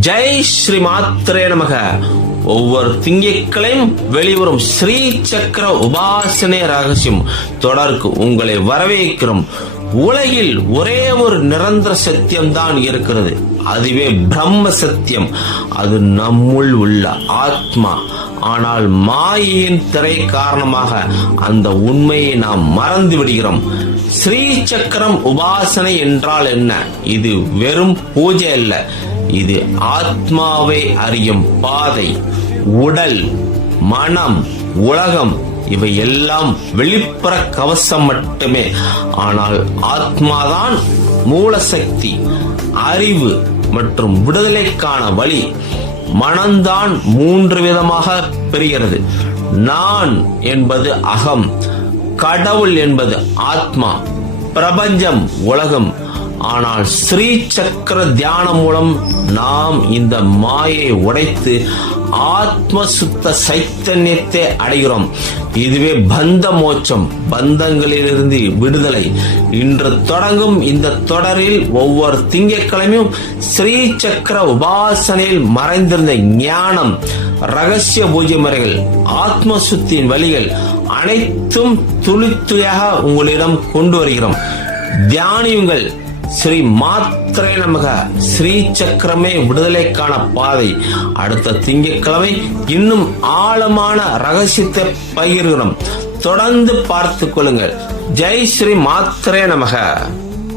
ஜெய் ஸ்ரீ மாத்திரே நமக. ஒவ்வொரு திங்கட்களையும் வெளிவரும் ஸ்ரீ சக்கர உபாசனை ரகசியம் தொடர்க்கு உங்களை வரவேற்கிறோம். உலகில் ஒரே ஒரு நிரந்தர சத்தியம் தான் இருக்கிறது. அதுவே பிரம்ம சத்தியம். அது நம்முள் உள்ள ஆத்மா. ஆனால் மாயையின் திரை காரணமாக அந்த உண்மையை நாம் மறந்து விடுகிறோம். ஸ்ரீ சக்கரம் உபாசனை என்றால் என்ன? இது வெறும் பூஜை அல்ல. இது ஆத்மாவை அறியும் பாதை. உடல் மனம் உலகம் இவை எல்லாம் வெளிப்புற கவசம் மட்டுமே. ஆனால் ஆத்மாதான் மூலசக்தி அறிவு மற்றும் விடுதலைக்கான வழி. மனம்தான் மூன்று விதமாக பெறுகிறது நான் என்பது அகம் கடவுள் என்பது ஆத்மா பிரபஞ்சம் உலகம் ஆனால் ஸ்ரீ சக்கர தியானம் மூலம் நாம் இந்த மாயை உடைத்து ஆத்ம சுத்த சைத்தன்யத்தை அடைகிறோம். இதுவே பந்த மோட்சம் பந்தங்களிலிருந்து விடுதலை. இன்று தொடங்கும் இந்த தொடரில் ஒவ்வொரு திங்கட்கிழமையும் ஸ்ரீ சக்கர உபாசனையில் மறைந்திருந்த ஞானம் ரகசிய பூஜை முறைகள் ஆத்ம சுத்தியின் வழிகள் அனைத்தும் துளித்துளியாக உங்களிடம் கொண்டு வருகிறோம். தியானியுங்கள். ஸ்ரீ மாத்திரை நமக. ஸ்ரீ சக்கரமே விடுதலைக்கான பாதை. அடுத்த திங்கட்கிழமை இன்னும் ஆழமான ரகசியத்தை பகிர்கிறோம். தொடர்ந்து பார்த்துக் கொள்ளுங்கள். ஜெய் ஸ்ரீ மாத்திரை நமக.